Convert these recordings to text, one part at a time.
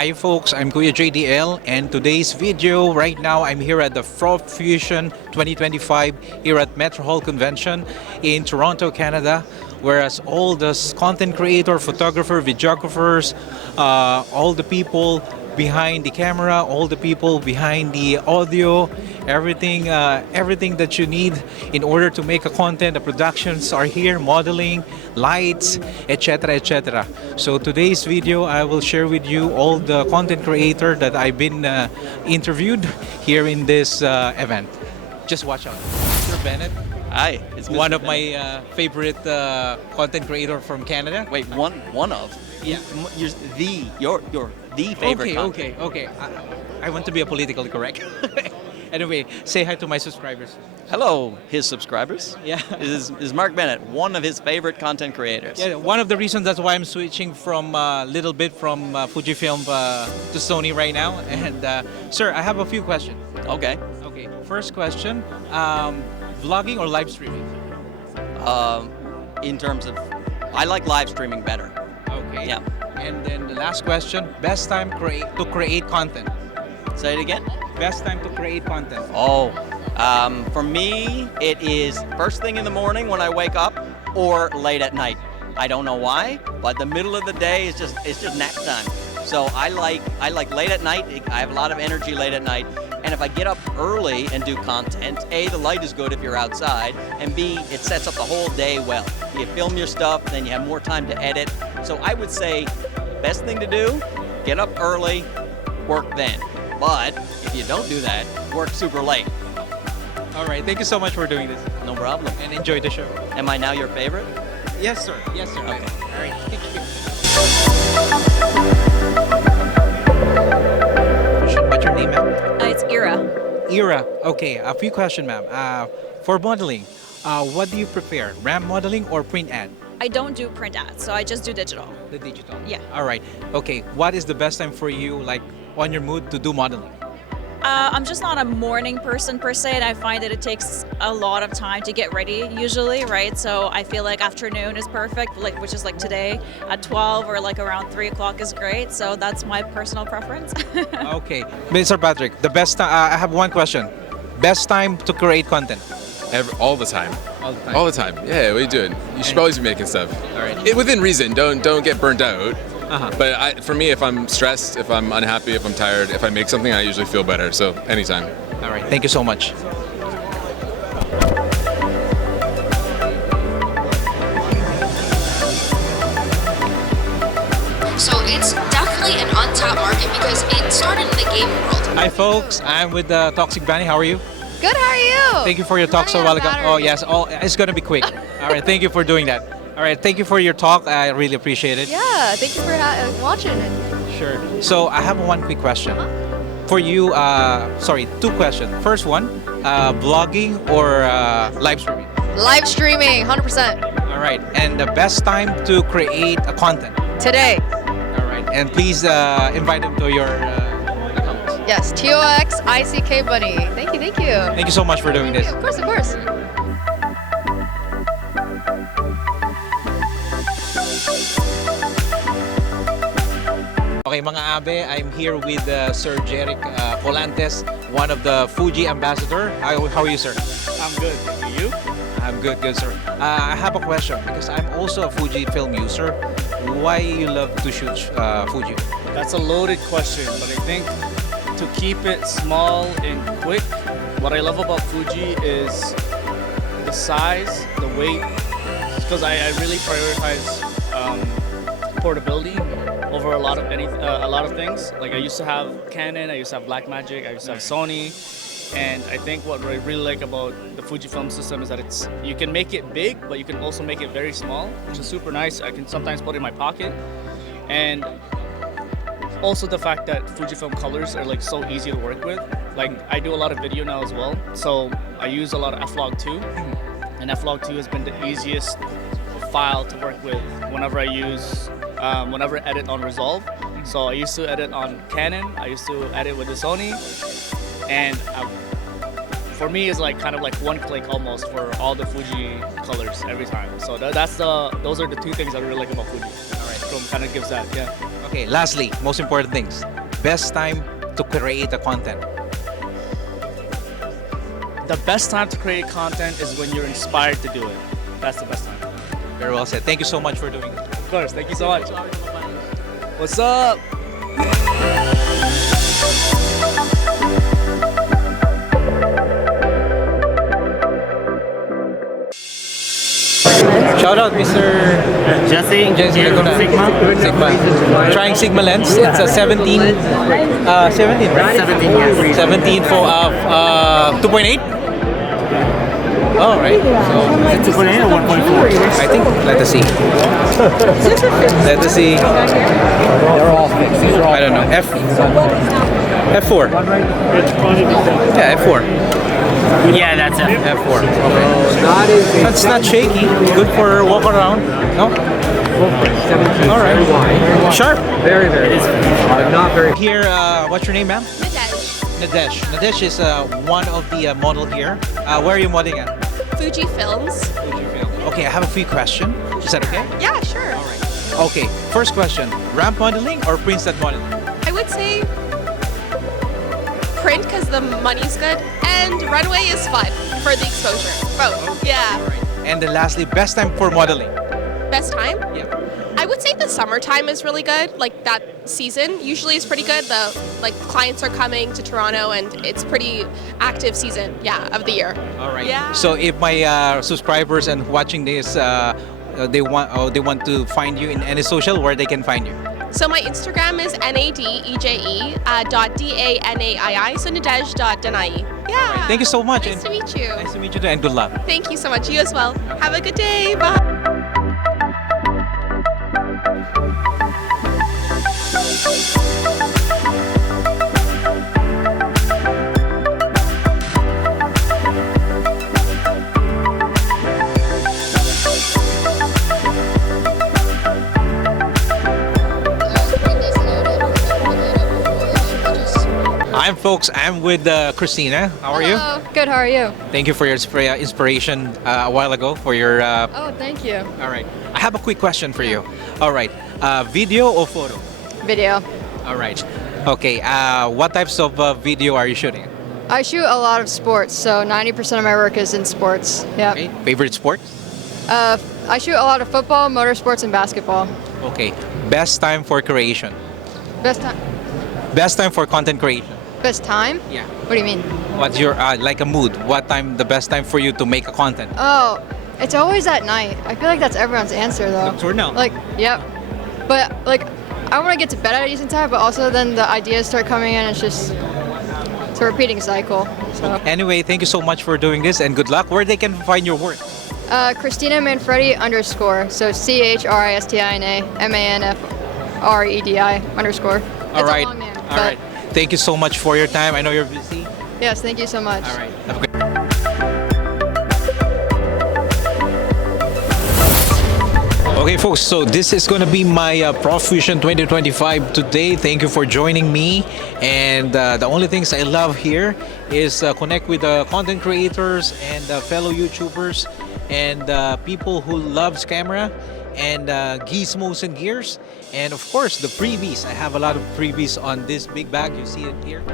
Hi folks, I'm Kuya JDL, and today's video right now I'm here at the ProFusion 2025 here at Metro Hall Convention in Toronto, Canada. Whereas all the content creator, photographer, videographers, all the people behind the camera, all the people behind the audio, everything that you need in order to make a content, the productions are here, modeling, lights, etc., etc. So today's video, I will share with you all the content creator that I've been interviewed here in this event. Just watch out. Mr. Bennett, Hi, it's Mr. one of Bennett. my favorite content creator from Canada. Wait, one of? Yeah. You're the favorite. Okay. I want to be politically correct. Anyway, say hi to my subscribers. Hello, his subscribers. Yeah. This is Mark Bennett, one of his favorite content creators. Yeah, one of the reasons that's why I'm switching from a little bit from Fujifilm to Sony right now. And sir, I have a few questions. Okay. Okay, first question, vlogging or live streaming? In terms of, I like live streaming better. Okay. Yeah. And then the last question, best time to create content? Say it again. Best time to create content? Oh, for me, it is first thing in the morning when I wake up, or late at night. I don't know why, but the middle of the day is just nap time. So I like late at night. I have a lot of energy late at night, and if I get up early and do content, A, the light is good if you're outside, and B, it sets up the whole day well. You film your stuff, then you have more time to edit. So I would say, best thing to do, get up early, work then. But if you don't do that, work super late. All right, thank you so much for doing this. No problem. And enjoy the show. Am I now your favorite? Yes, sir. Yes, sir. Okay. All right, thank you. What's your name, ma'am? It's Ira. Ira. Okay, a few questions, ma'am. For modeling, what do you prefer, RAM modeling or print ad? I don't do print ads, so I just do digital. The digital. Yeah. All right. Okay, what is the best time for you, like on your mood, to do modeling? I'm just not a morning person per se, and I find that it takes a lot of time to get ready usually, right? So I feel like afternoon is perfect, like which is like today at 12 or like around 3 o'clock is great. So that's my personal preference. Okay, Mr. Patrick, the best time. I have one question. Best time to create content? All the time. All the time. All the time. Yeah, what are you doing? You should always be making stuff. All right. Within reason. Don't get burnt out. Uh-huh. But for me, if I'm stressed, if I'm unhappy, if I'm tired, if I make something, I usually feel better. So anytime. All right. Thank you so much. So it's definitely an untapped market because it started in the gaming world. Hi, folks. I'm with Toxic Bunny. How are you? Good, how are you? Thank you for your talk so Running while out ago. of Oh battery. yes. Oh, it's gonna be quick. All right. Thank you for doing that. All right. Thank you for your talk. I really appreciate it. Yeah, thank you for watching it. Sure. So I have one quick question for you. Sorry, two questions. First one, vlogging or live streaming? Live streaming, 100%. All right. And the best time to create a content? Today. All right. And please invite them to your accounts. Yes, TOX ICK Bunny. Thank you, thank you. Thank you so much for doing this. Of course, of course. Okay, mga abe, I'm here with Sir Jeric Colantes, one of the Fuji ambassador. How are you, sir? I'm good. You? I'm good, sir. I have a question because I'm also a Fuji film user. Why you love to shoot Fuji? That's a loaded question, but I think to keep it small and quick, what I love about Fuji is the size, the weight, because I really prioritize portability over a lot of things. Like I used to have Canon, I used to have Blackmagic, I used to have Sony, and I think what I really like about the Fujifilm system is that you can make it big, but you can also make it very small, which is super nice. I can sometimes put it in my pocket, and also the fact that Fujifilm colors are like so easy to work with. Like I do a lot of video now as well, so I use a lot of F-Log 2, and F-Log 2 has been the easiest file to work with whenever I edit on Resolve. So I used to edit on Canon, I used to edit with the Sony, and for me it's like kind of like one click almost for all the Fuji colors every time. So those are the two things I really like about Fuji. All right. monochrome kind of gives that. Yeah. Okay, lastly, most important things. Best time to create a content. The best time to create content is when you're inspired to do it. That's the best time. Very well said. Thank you so much for doing it. Of course. Thank you so much. What's up? Shout out, Mr. Jesse, Laguna. Sigma. Trying Sigma lens. It's a 17. 17, right? 17 years. 17 for 2.8. Oh, right. So 2.8 or 1.4? I think let us see. Let us see. They're all fixed. These are all I don't know. F4. Yeah, F4. Yeah, that's it. F4. Okay. That's not shaky. Good for walk around. No. All right. Sharp. Very, not very. Here, what's your name, ma'am? Nadesh. Nadesh. Nadesh is one of the model here. Where are you modeling at? Fuji Films. Okay, I have a few questions. Is that okay? Yeah, sure. All right. Okay, first question. Ramp modeling or printed modeling? I would say print because the money's good, and runway is fun for the exposure. Both. Yeah. All right. And then lastly, best time for modeling? Best time? Yeah. I would say the summertime is really good. Like that season usually is pretty good. The clients are coming to Toronto, and it's pretty active season. Yeah, of the year. All right. Yeah. So if my subscribers and watching this, they want to find you in any social, where they can find you? So my Instagram is nadeje .danaii, so nadej.danai. Yeah. Thank you so much. Nice to meet you. Nice to meet you too, and good luck. Thank you so much. You as well. Have a good day. Bye. I'm with Christina. How are you? Hello. Good, how are you? Thank you for your inspiration a while ago for your. Oh, thank you. All right. I have a quick question for you. All right. Video or photo? Video. All right. Okay. What types of video are you shooting? I shoot a lot of sports, so 90% of my work is in sports. Yeah. Okay. Favorite sport? I shoot a lot of football, motorsports, and basketball. Okay. Best time for creation? Best time? Best time for content creation? Best time? Yeah. What do you mean? What's your like a mood? What time the best time for you to make a content? Oh, it's always at night. I feel like that's everyone's answer though. Nocturnal. Like, yep. But like, I want to get to bed at a decent time, but also then the ideas start coming in. It's just it's a repeating cycle. So. Anyway, thank you so much for doing this, and good luck. Where they can find your work? Christina Manfredi _ so CHRISTINA MANFREDI _ All right. A long name, All right. Thank you so much for your time. I know you're busy. Yes, thank you so much. All right. Have a good. Okay, folks, so this is going to be my ProFusion 2025 today. Thank you for joining me. And the only things I love here is connect with content creators and fellow YouTubers and people who loves camera and gizmos and gears. And of course, the freebies. I have a lot of freebies on this big bag. You see it here.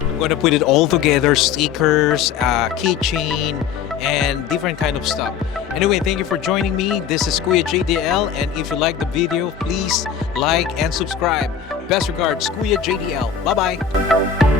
I'm gonna put it all together, stickers, keychain, and different kind of stuff. Anyway, thank you for joining me. This is Kuya JDL, and if you like the video, please like and subscribe. Best regards, Kuya JDL. Bye-bye.